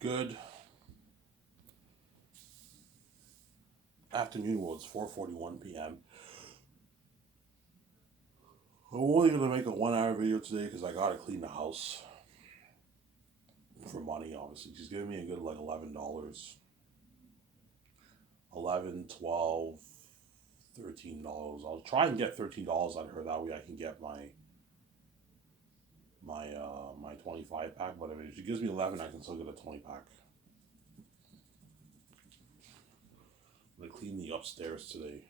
Good afternoon. Well, it's 4:41 p.m. I'm only gonna make a 1 hour video today because I gotta clean the house for money. Obviously, she's giving me a good like $11, 11, 12, $13. I'll try and get $13 out of her. That way, I can get my 25 pack. But if she gives me 11, I can still get a 20 pack. I'm gonna clean the upstairs today.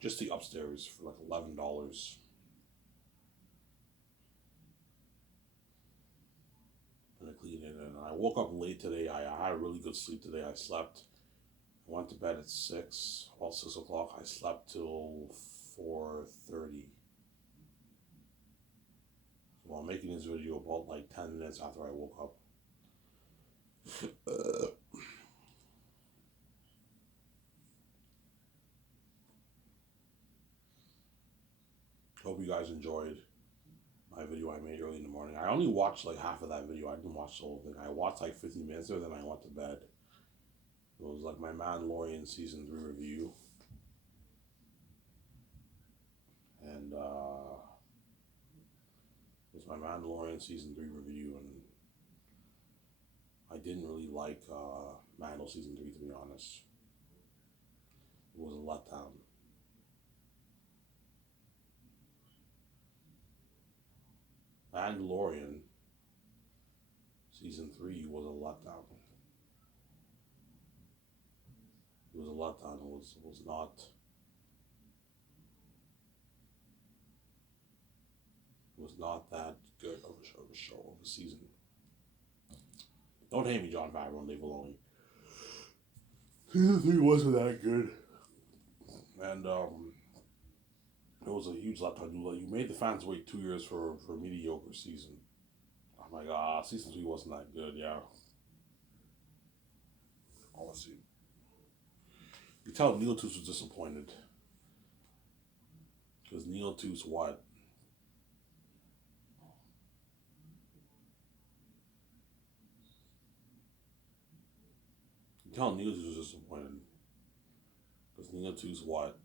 Just the upstairs for like $11. I'm gonna clean it, and I woke up late today. I had a really good sleep today. I slept. I went to bed at 6. Well, 6 o'clock. I slept till 4:30. So I'm making this video about like 10 minutes after I woke up. Hope you guys enjoyed my video I made early in the morning. I only watched like half of that video. I didn't watch the whole thing. I watched like 15 minutes of it, then I went to bed. It was like my Mandalorian season 3 review, and it was my Mandalorian season 3 review, and I didn't really like Mandal season 3, to be honest. It was a letdown. Mandalorian season 3 was a letdown. It was a letdown. It was not that good of a show of a season. Don't hate me, John Favreau and Dave Filoni. Season 3 wasn't that good, and it was a huge letdown. You made the fans wait 2 years for a mediocre season. I'm like, season 3 wasn't that good. Yeah, honestly, you tell Neil Toots was disappointed because Neil Toots what? You tell Neil Toots was disappointed because Neil Toots what?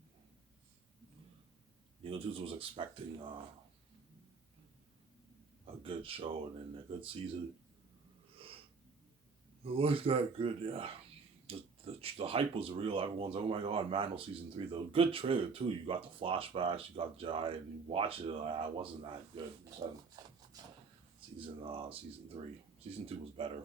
Neil Toots was expecting a good show and then a good season. It was that good, yeah. The hype was real. Everyone's oh my god, Mandal season 3 though. Good trailer too. You got the flashbacks, you got Jai, and you watch it. It wasn't that good. So, season 3, season 2 was better.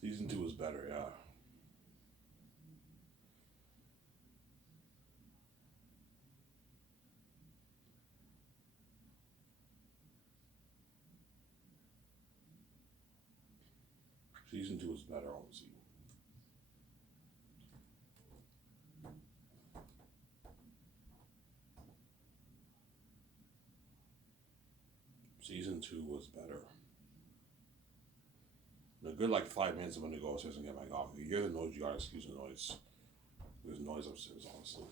Season 2 was better, yeah. Season 2 was better, obviously. Season 2 was better. In a good like 5 minutes, I'm gonna go upstairs and get my coffee. You hear the noise? You gotta excuse the noise. There's noise upstairs, honestly.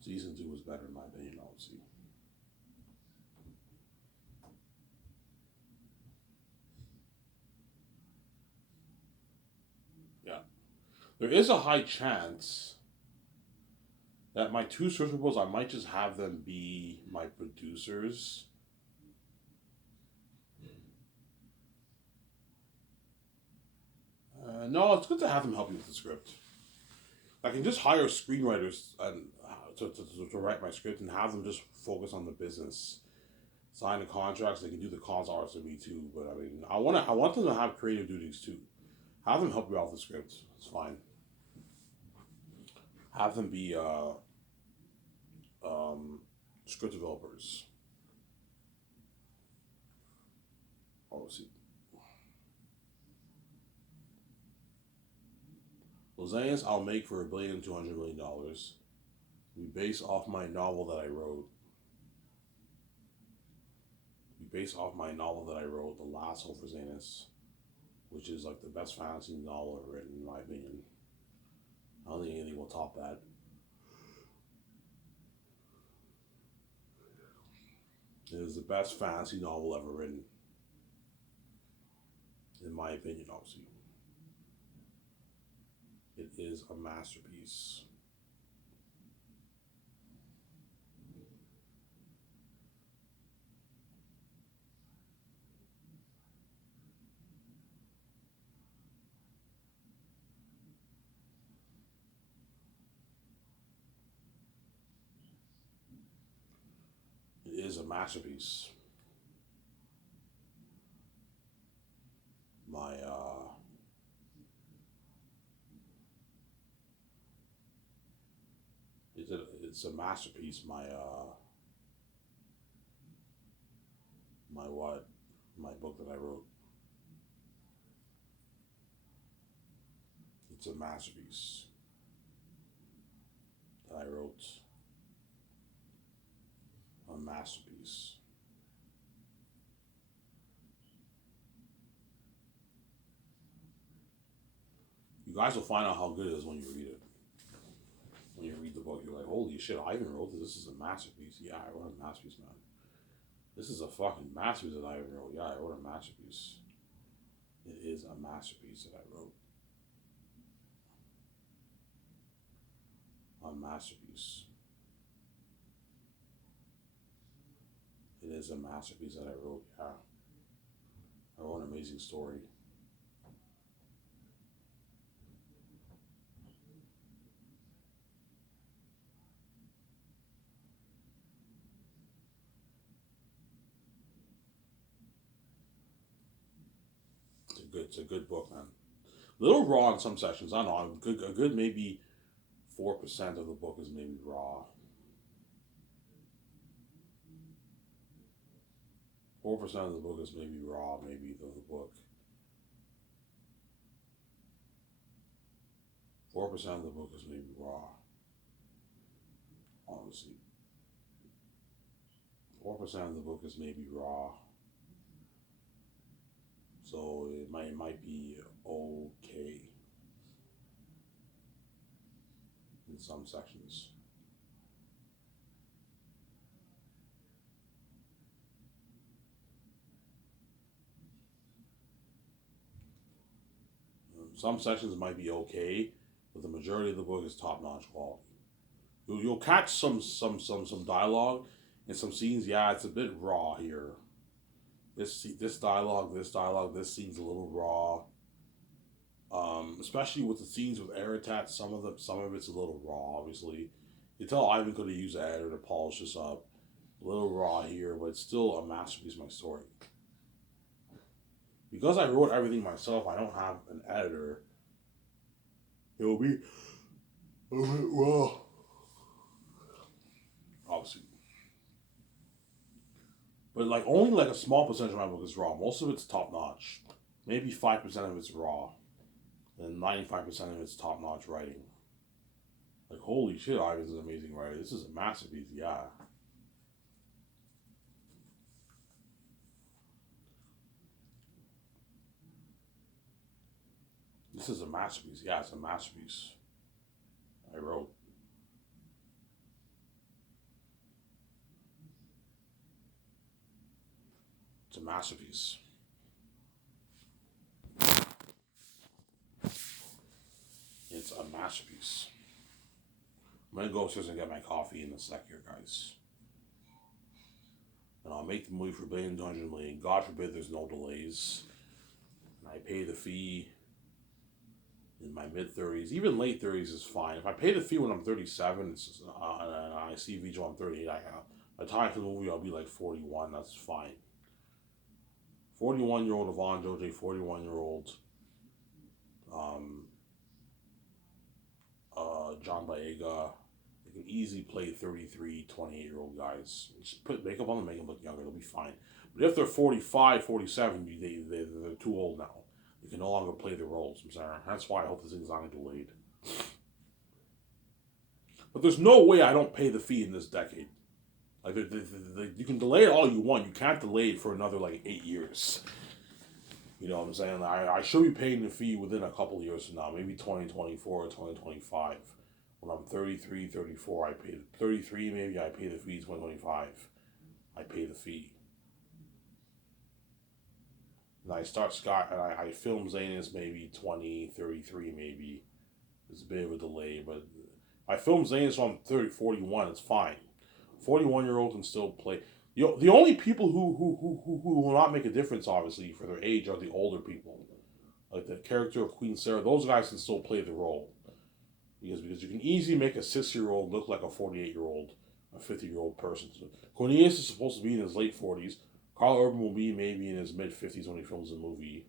Season 2 was better in my opinion, obviously. Yeah, there is a high chance that my two search proposals, I might just have them be my producers. No, it's good to have them help you with the script. I can just hire screenwriters and to write my script and have them just focus on the business, sign the contracts. They can do the cons arts of me too. But I mean, I want them to have creative duties too. Have them help you out with the script. It's fine. Have them be um, script developers. Oh, see, Los Angeles I'll make for $1,200,000,000. Be based off my novel that I wrote. The Last Hope for Xanus, which is like the best fantasy novel ever written, in my opinion. I don't think anything will top that. It is the best fantasy novel ever written, in my opinion, obviously. It is a masterpiece. It is a masterpiece. My it's a masterpiece. My book that I wrote. It's a masterpiece that I wrote. A masterpiece. You guys will find out how good it is when you read it. When you read the book, you're like, holy shit, I even wrote this. This is a masterpiece. Yeah, I wrote a masterpiece, man. This is a fucking masterpiece that I wrote. Yeah, I wrote a masterpiece. It is a masterpiece that I wrote. A masterpiece. It is a masterpiece that I wrote. Yeah. I wrote an amazing story. It's a good book, man. A little raw in some sections. I don't know. A good maybe 4% of the book is maybe raw. 4% of the book is maybe raw, maybe of the book. 4% of the book is maybe raw. Honestly. 4% of the book is maybe raw. So it might be okay in some sections. Some sections might be okay, but the majority of the book is top notch quality. You'll catch some dialogue and some scenes. Yeah, it's a bit raw here. This dialogue, this scene's a little raw. Especially with the scenes with Aratat, some of it's a little raw. Obviously, you tell Ivan could have used an editor to polish this up. A little raw here, but it's still a masterpiece of my story. Because I wrote everything myself, I don't have an editor. It'll be a bit raw, obviously. But like only like a small percentage of my book is raw. Most of it's top notch. Maybe 5% of it's raw, and 95% of it's top notch writing. Like holy shit, Ivan's an amazing writer. This is a masterpiece. Yeah. This is a masterpiece. Yeah, it's a masterpiece. I wrote. It's a masterpiece. It's a masterpiece. I'm gonna go upstairs and get my coffee in a sec here, guys. And I'll make the movie for $1,200,000,000. God forbid there's no delays. And I pay the fee in my mid-30s. Even late 30s is fine. If I pay the fee when I'm 37 and I see Visual I'm 38, by the time for the movie I'll be like 41. That's fine. 41-year-old Yvonne Joj, 41-year-old John Boyega. They can easily play 33, 28-year-old guys. Just put makeup on them, make them look younger. They'll be fine. But if they're 45, 47, they're too old now. They can no longer play the roles. I'm sorry. That's why I hope this thing's not delayed. But there's no way I don't pay the fee in this decade. Like you can delay it all you want. You can't delay it for another like 8 years. You know what I'm saying? I should be paying the fee within a couple of years from now, maybe 2024 or 2025. When I'm 33, 34, I pay 33, maybe I pay the fee. 2025, I pay the fee. And I start Scott, and I film Zanus maybe 2033, maybe. It's a bit of a delay, but I film Zanus when I'm 30, 41, it's fine. 41-year-old can still play. You know, the only people who will not make a difference, obviously, for their age are the older people. Like the character of Queen Sarah, those guys can still play the role. Because you can easily make a 6-year-old look like a 48-year-old, a 50-year-old person. So Cornelius is supposed to be in his late 40s. Karl Urban will be maybe in his mid-50s when he films the movie.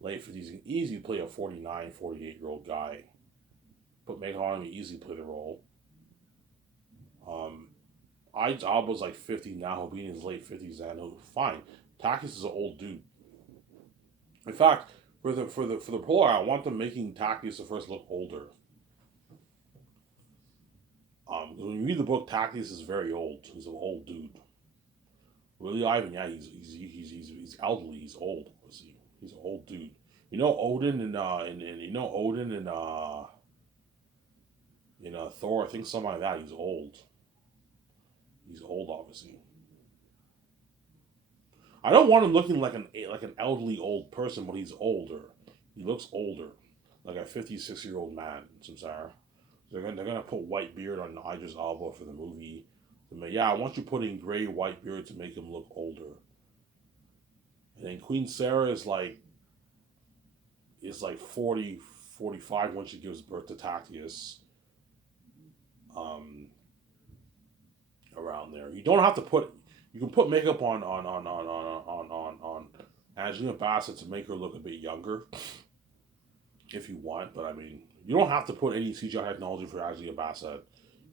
Late 50s, he can easily play a 49, 48-year-old guy. Put makeup on him, he easily play the role. Idris Elba's like 50 now, he'll be in his late 50s, and fine. Takis is an old dude. In fact, for the prologue, I want them making Takis the first look older. When you read the book, Takis is very old. He's an old dude. Willie Ivan, yeah, he's elderly. He's old. He's an old dude. You know Odin and Thor. I think something like that. He's old. He's old, obviously. I don't want him looking like an elderly old person, but he's older. He looks older, like a 56-year-old man. Samsara. They're gonna put white beard on Idris Elba for the movie. Yeah, I want you putting gray white beard to make him look older. And then Queen Sarah is like 40, 45 when she gives birth to Tactius. Around there. You don't have to put. You can put makeup on Angelina Bassett to make her look a bit younger, if you want. But I mean, you don't have to put any CGI technology for Angelina Bassett,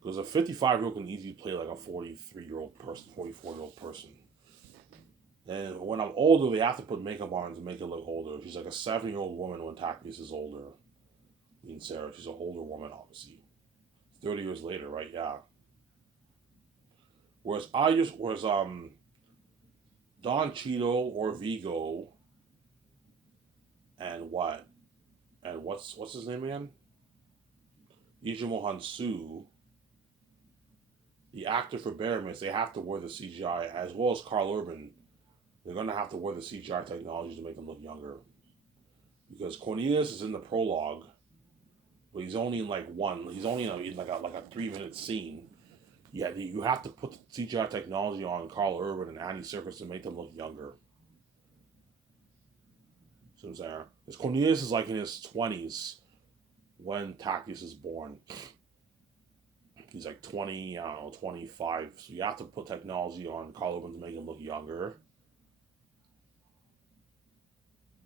because a 55-year-old can easily play like a 43-year-old person, 44-year-old person. And when I'm older, they have to put makeup on to make her look older. She's like a 7-year-old woman when Tactius is older. I mean, Sarah, she's an older woman, obviously. 30 years later, right? Yeah. Whereas Don Cheadle or Vigo and what's his name again? Lee Soo, the actor for Baramis, they have to wear the CGI, as well as Karl Urban. They're gonna have to wear the CGI technology to make them look younger. Because Cornelius is in the prologue, but he's only in he's only in like a 3-minute scene. Yeah, you have to put the CGI technology on Karl Urban and Andy Serkis to make them look younger. So I'm saying, because Cornelius is like in his 20s when Tactius is born. He's like 20, I don't know, 25. So you have to put technology on Karl Urban to make him look younger.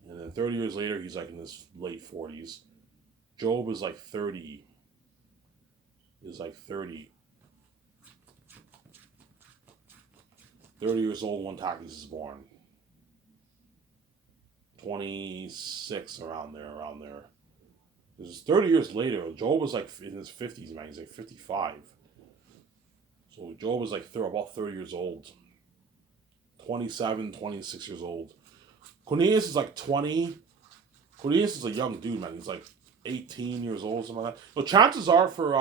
And then 30 years later, he's like in his late 40s. Job is like 30. Is like 30. 30 years old when Takis is born. 26, around there. This is 30 years later. Job was like in his 50s, man. He's like 55. So Job was like about 30 years old. 27, 26 years old. Cornelius is like 20. Cornelius is a young dude, man. He's like 18 years old, something like that. So chances are for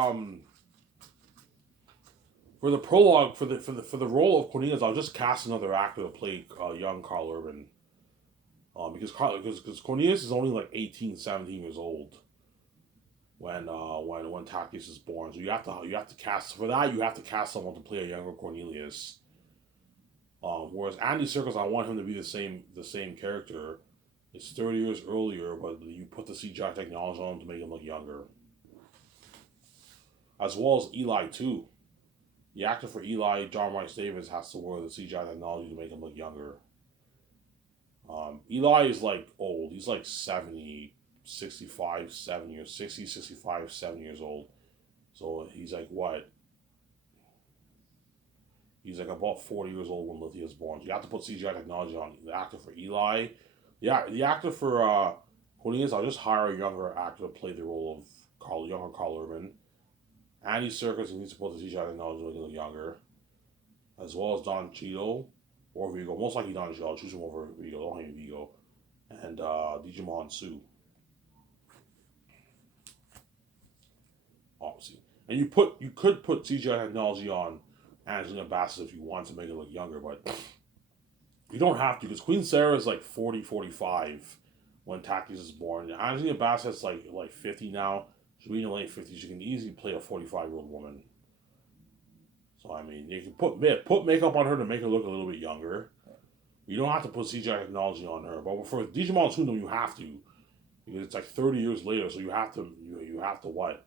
the prologue for the role of Cornelius, I'll just cast another actor to play young Karl Urban. Because Cornelius is only like 18, 17 years old when Tactius is born. So you have to cast for that. You have to cast someone to play a younger Cornelius. Whereas Andy Serkis, I want him to be the same character. It's 30 years earlier, but you put the CGI technology on him to make him look younger. As well as Eli too. The actor for Eli, John Rhys Davies, has to wear the CGI technology to make him look younger. Eli is like old. He's like 70, 65, 7 years, 60, 65, 7 years old. So he's like what? He's like about 40 years old when Lithia is born. So you have to put CGI technology on the actor for Eli. Yeah, the actor for Cornelius, I'll just hire a younger actor to play the role younger Carl Urban. Andy Serkis needs to put the CGI technology to make him look younger, as well as Don Cheadle or Vigo. Most likely Don Cheadle. I'll choose him over Vigo. Don't hate Vigo. And Digimon Su, obviously. And you could put CGI technology on Angelina Bassett if you want to make it look younger, but you don't have to because Queen Sarah is like 40, 45 when Takis is born. Angelina Bassett's like 50 now. She'll be in the late 50s. She can easily play a 45-year-old woman. So I mean, you can put makeup on her to make her look a little bit younger. You don't have to put CGI technology on her, but for Digimon Tsuno, you have to because it's like 30 years later. So you have to what?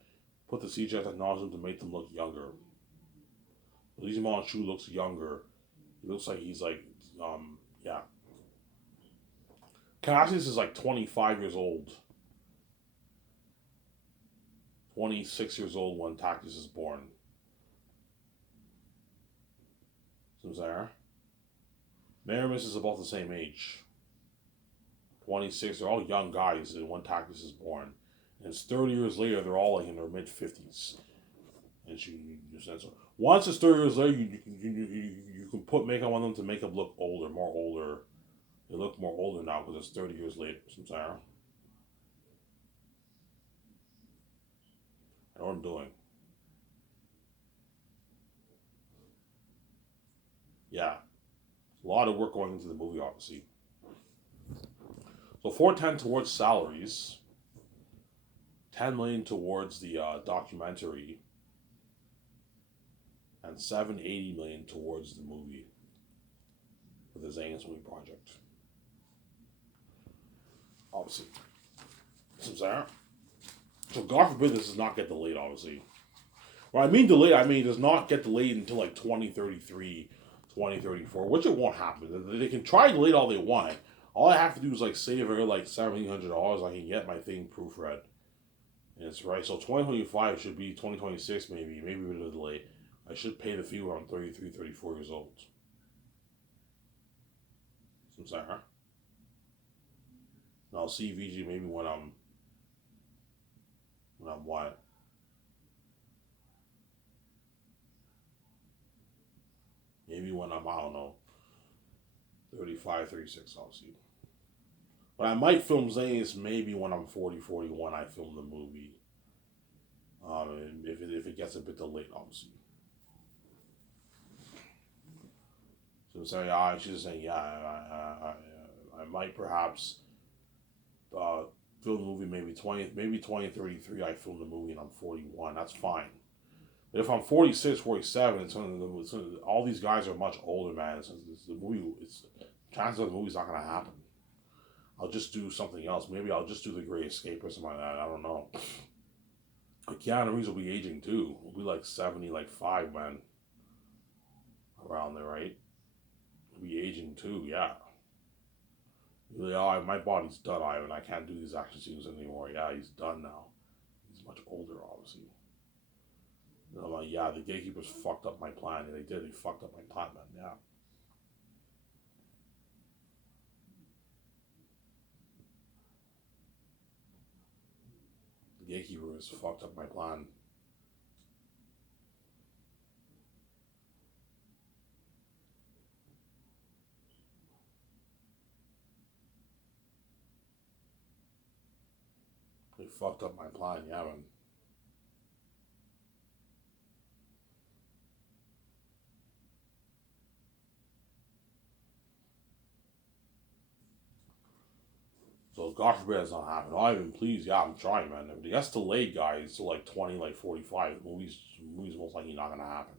Put the CGI technology to make them look younger. Digimon Chu looks younger. He looks like he's like yeah. Cassius is like 25 years old. 26 years old when Takis is born. There. Maramis is about the same age. 26. They're all young guys when Takis is born. And it's 30 years later, they're all like in their mid-50s. And so once it's 30 years later, you can put makeup on them to make them look older, more older. They look more older now because it's 30 years later. I know what I'm doing. Yeah. A lot of work going into the movie, obviously. So 410 towards salaries, 10 million towards the documentary, and 780 million towards the movie for the Zangus movie project. Obviously. So God forbid this does not get delayed, obviously. When I mean delayed, I mean it does not get delayed until like 2033, 2034, which it won't happen. They can try to delay it all they want. All I have to do is like save her like $1,700. I can get my thing proofread. And it's right. So 2025 should be 2026 maybe a bit of a delay. I should pay the fee when I'm 33, 34 years old. So I'm sorry, huh? And I'll see VG maybe when I'm what? Maybe when I'm, I don't know, 35, 36, I'll see. But I might film Zane's maybe when I'm 40, 41, I film the movie. If it gets a bit delayed, obviously. So sorry, she's just saying, yeah, I might perhaps film the movie maybe 2033, I film the movie and I'm 41, that's fine. But if I'm 46, 47, all these guys are much older, man. Chances are the movie's not going to happen. I'll just do something else. Maybe I'll just do The Great Escape or something like that. I don't know. Keanu Reeves will be aging too. He'll be like 70, like 5, man. Around there, right? He'll be aging too, yeah. He'll be like, oh, my body's done, Ivan. I can't do these action scenes anymore. Yeah, he's done now. He's much older, obviously. And I'm like, yeah, the gatekeepers fucked up my plan. And they did. They fucked up my plan, man. Yeah. The gatekeepers fucked up my plan. They fucked up my plan, yeah, man. So God forbid it's not happening. I even please, yeah, I'm trying, man. If it gets delayed, guys, to like 20, like 45, the movie's most likely not gonna happen.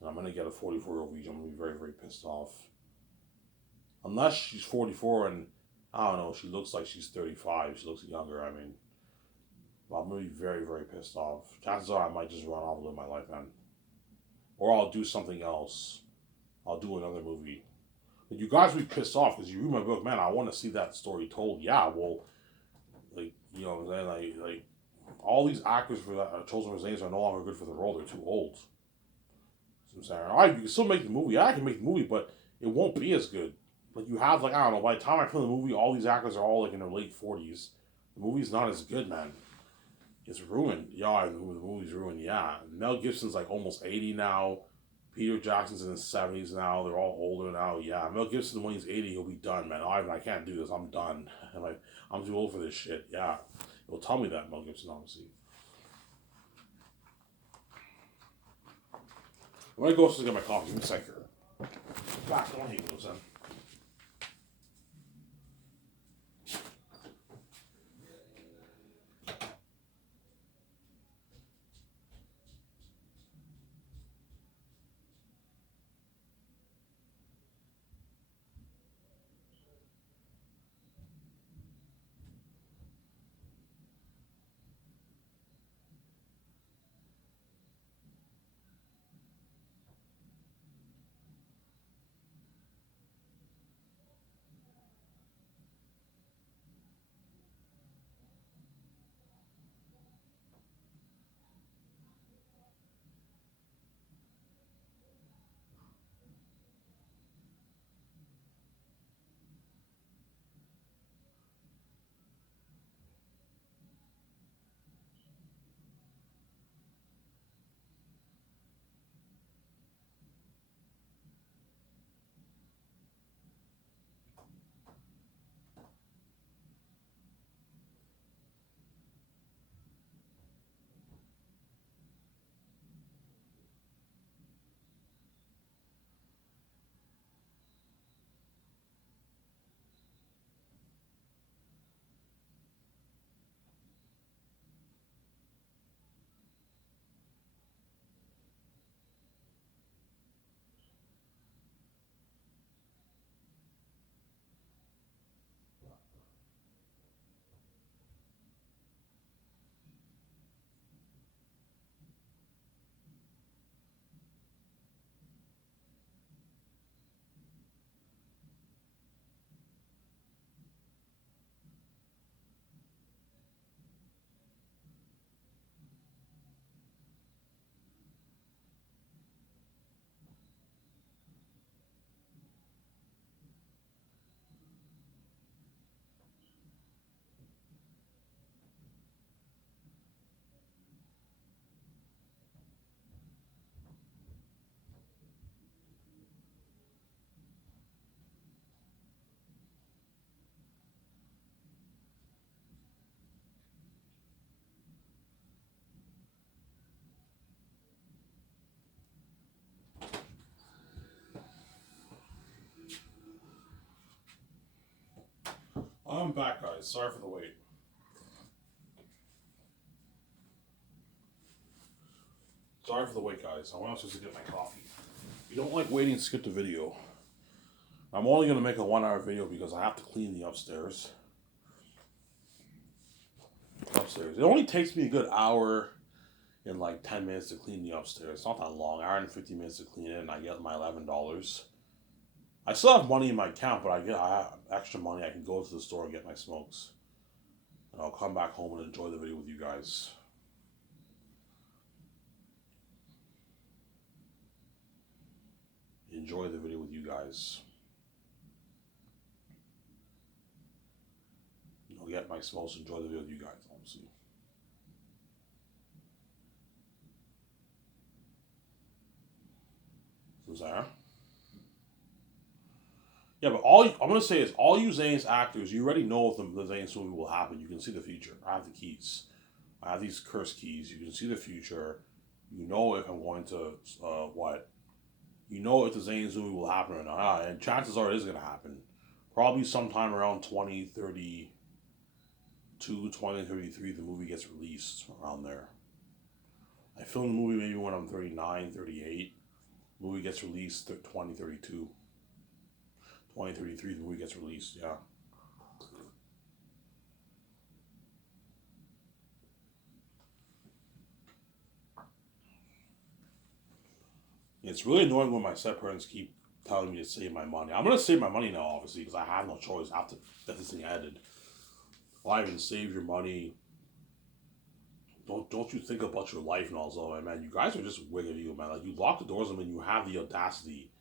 And I'm gonna get a 44-year-old VJ. I'm gonna be very, very pissed off. Unless she's 44 and I don't know, she looks like she's 35. She looks younger. I mean, well, I'm gonna be very, very pissed off. Chances are I might just run off and live my life, man. Or I'll do something else. I'll do another movie. But you guys will be pissed off because you read my book, man. I want to see that story told. Yeah, well, like you know, like all these actors for that chosen for Zanes are no longer good for the role. They're too old. So I'm saying, all right, you can still make the movie. Yeah, I can make the movie, but it won't be as good. Like you have, like I don't know. By the time I film the movie, all these actors are all like in their late 40s. The movie's not as good, man. It's ruined. Yeah, the movie's ruined. Yeah, Mel Gibson's like almost 80 now. Peter Jackson's in his 70s now. They're all older now. Yeah, Mel Gibson, when he's 80, he'll be done, man. I can't do this. I'm done. I'm like, I'm too old for this shit. Yeah. He'll tell me that, Mel Gibson, obviously. I'm gonna go upstairs and get my coffee. Give me a second. Back, don't hate me, son. I'm back, guys. Sorry for the wait. Sorry for the wait, guys. I went upstairs to get my coffee. If you don't like waiting, skip the video. I'm only going to make a 1 hour video because I have to clean the upstairs. It only takes me a good hour and like 10 minutes to clean the upstairs. It's not that long. Hour and 50 minutes to clean it, and I get my $11. I still have money in my account, but I have extra money. I can go to the store and get my smokes. And I'll come back home and enjoy the video with you guys. Enjoy the video with you guys. I'll get my smokes, enjoy the video with you guys, obviously. So Sarah? Yeah, but I'm gonna say is all you Zane's actors, you already know if the Zane's movie will happen. You can see the future. I have the keys. I have these cursed keys. You can see the future. You know if I'm going to what. You know if the Zane's movie will happen or not, and chances are it is gonna happen. Probably sometime around 2032, 2033, the movie gets released around there. I filmed the movie maybe when I'm 39, 38. The movie gets released 2032. 2033, the movie gets released, yeah. It's really annoying when my step parents keep telling me to save my money. I'm gonna save my money now, obviously, because I have no choice. I have to get this thing edited. Why even save your money? Don't you think about your life and all that, man? You guys are just wicked, you man. Like you lock the doors on me, and you have the audacity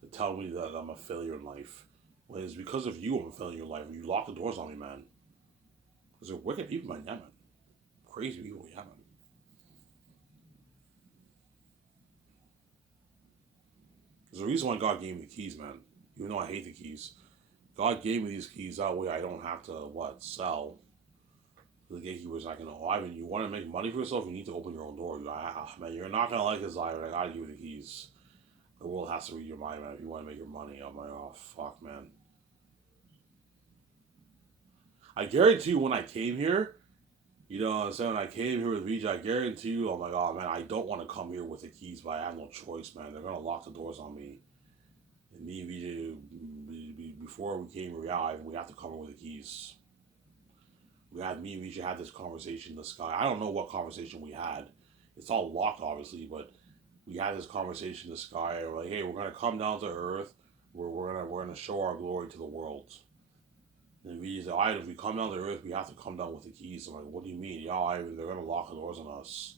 to tell me that I'm a failure in life. When it's because of you I'm a failure in your life, and you lock the doors on me, man. Because they're wicked people, man. Yeah, man. Crazy people, yeah, man. There's a reason why God gave me the keys, man. Even though I hate the keys, God gave me these keys that way I don't have to sell. The gatekeeper's like, Ivan, you want to make money for yourself, you need to open your own door. You're like, man, you're not gonna like this, Ivan. I gotta give you the keys. The world has to read your mind, man. If you want to make your money, I'm like, oh fuck, man. I guarantee you, when I came here, you know what I'm saying? When I came here with VJ, I guarantee you, I'm like, oh man, I don't want to come here with the keys, but I have no choice, man. They're gonna lock the doors on me. And me and VJ, before we came here, we have to come here with the keys. Me and VJ had this conversation in the sky. I don't know what conversation we had. It's all locked, obviously, but we had this conversation in the sky. We're like, hey, we're gonna come down to Earth. We're gonna show our glory to the world. And VJ said, all right, if we come down to Earth, we have to come down with the keys. I'm like, what do you mean? Yeah, they're gonna lock the doors on us.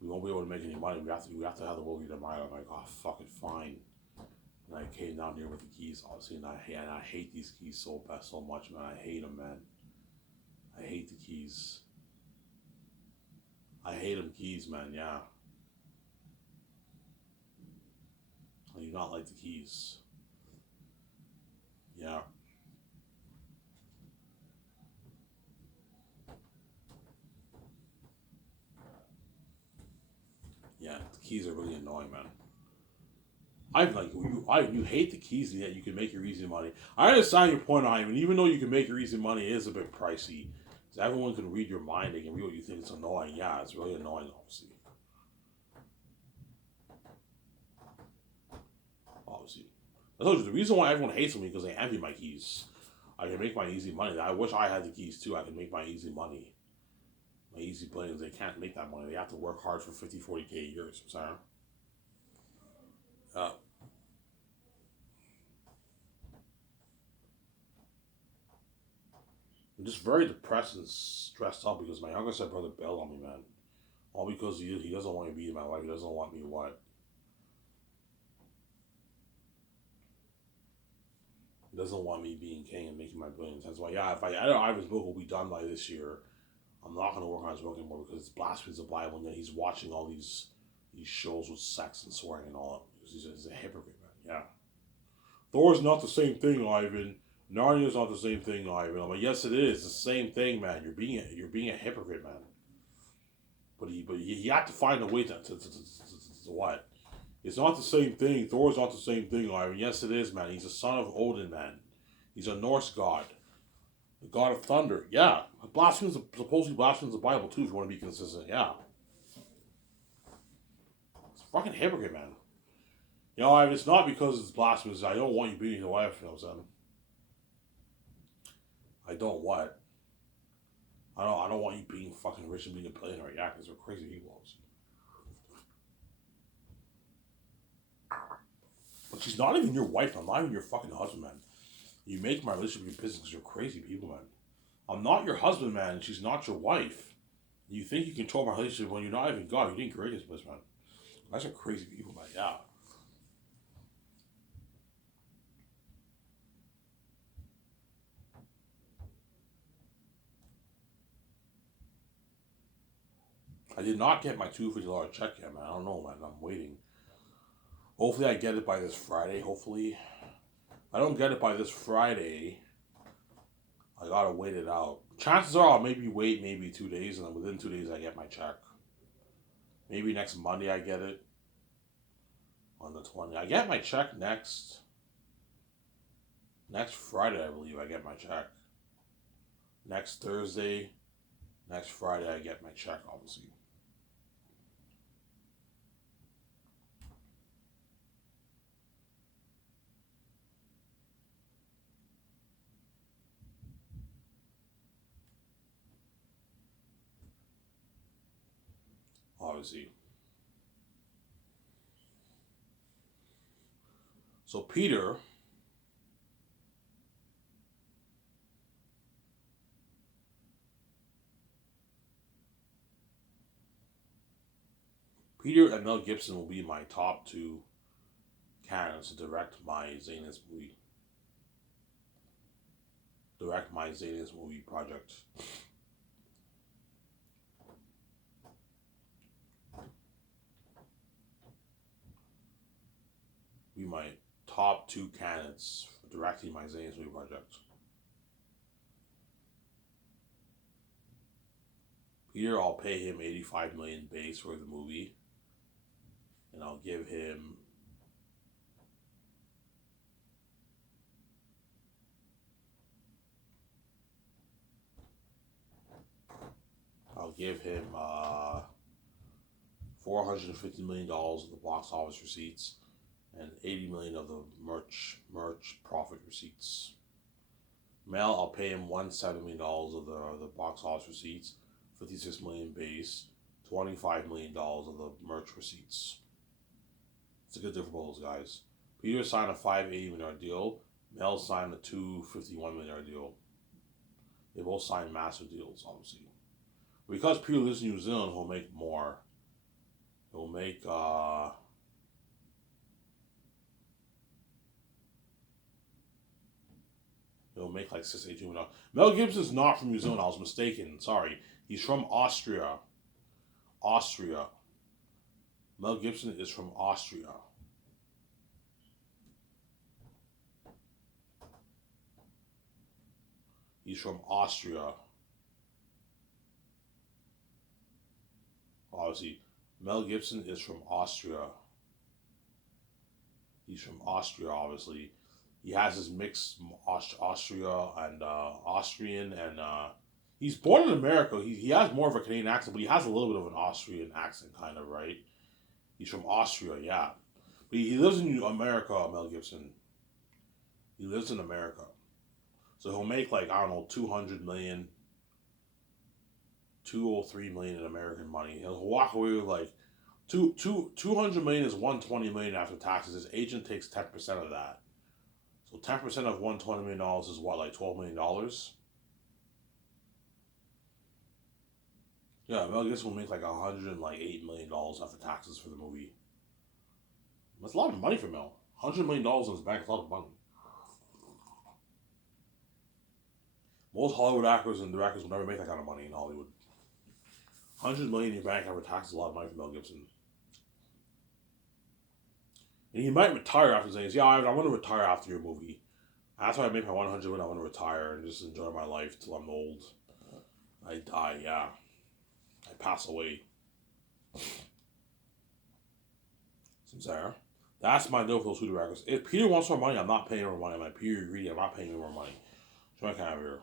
We won't be able to make any money. We have to have the will be the mind. I'm like, oh, fucking fine. And I came down here with the keys, obviously, and I hate these keys so much, man. I hate them, man. I hate the keys. I hate them keys, man, yeah. I do not like the keys. Yeah. Yeah, the keys are really annoying, man. You hate the keys, and yet you can make your easy money. I understand your point, Ivan. Even though you can make your easy money, it is a bit pricey. So everyone can read your mind. They can read what you think is annoying. Yeah, it's really annoying, obviously. Obviously. I told you, the reason why everyone hates me is because they envy my keys. I can make my easy money. I wish I had the keys too. I can make my easy money. My easy players, they can't make that money. They have to work hard for 50, 40K a year. Sorry. Uh, I'm just very depressed and stressed out because my younger step brother bailed on me, man. All because he doesn't want to be in my life. He doesn't want me what? He doesn't want me being king and making my billions. That's why, yeah, if I know Ivan's book will be done by this year, I'm not going to work on his book anymore because it's blasphemy of the Bible, and then he's watching all these shows with sex and swearing and all that. He's a hypocrite, man. Yeah. Thor's not the same thing, Ivan. Narnia's not the same thing, Ivan. I'm like, yes, it is. It's the same thing, man. You're being a hypocrite, man. But he had to find a way to what? It's not the same thing. Thor's not the same thing, Ivan. Yes, it is, man. He's a son of Odin, man. He's a Norse god. The god of thunder. Yeah. Supposedly blasphemes the Bible, too, if you want to be consistent. Yeah. It's a fucking hypocrite, man. You know, Ivan, it's not because it's blasphemous. I don't want you beating your wife, you know what I'm saying? I don't what? I don't want you being fucking rich and being a billionaire. Yeah, because they're crazy people, obviously. But she's not even your wife. I'm not even your fucking husband, man. You make my relationship your business because you're crazy people, man. I'm not your husband, man. She's not your wife. You think you control my relationship when you're not even God. You didn't create this place, man. That's a crazy people, man. Yeah. I did not get my $250 check yet, man. I don't know, man. I'm waiting. Hopefully I get it by this Friday. Hopefully. If I don't get it by this Friday, I gotta wait it out. Chances are I'll maybe wait maybe 2 days, and then within 2 days I get my check. Maybe next Monday I get it. On the 20th. I get my check next Friday, I believe I get my check. Next Thursday, next Friday I get my check, obviously. Obviously. So Peter and Mel Gibson will be my top two candidates to direct my Zanus movie. Direct my Zanus movie project. top 2 candidates for directing my Zane's movie project. Peter, I'll pay him $85 million base for the movie, and I'll give him $450 million of the box office receipts and $80 million of the merch profit receipts. Mel, I'll pay him $170 million of the box office receipts, $56 million base, $25 million of the merch receipts. It's a good deal for both those guys. Peter signed a $580 million deal. Mel signed a $251 million deal. They both signed massive deals, obviously. Because Peter lives in New Zealand, he'll make more. He'll make like $682 million. Mel Gibson's not from New Zealand. I was mistaken. Sorry, he's from Austria. Austria. Mel Gibson is from Austria. He's from Austria. Obviously, Mel Gibson is from Austria. He's from Austria, obviously. He has his mixed Austria and Austrian, and he's born in America. He has more of a Canadian accent, but he has a little bit of an Austrian accent, kind of, right? He's from Austria, yeah. But he lives in America, Mel Gibson. He lives in America. So he'll make like, I don't know, 200 million, 203 million in American money. He'll walk away with like 200 million is 120 million after taxes. His agent takes 10% of that. So 10% of $120 million is what, like $12 million? Yeah, Mel Gibson will make like $108 million after taxes for the movie. That's a lot of money for Mel. $100 million in his bank is a lot of money. Most Hollywood actors and directors will never make that kind of money in Hollywood. $100 million in your bank after taxes is a lot of money for Mel Gibson. And he might retire after saying, yeah, I want to retire after your movie. That's why I made my 100 when I want to retire and just enjoy my life till I'm old. I die, yeah. I pass away. Sincere. That's my deal for those two directors. If Peter wants more money, I'm not paying him more money. I'm like, Peter, you're greedy. I'm not paying him more money. So I can't have here.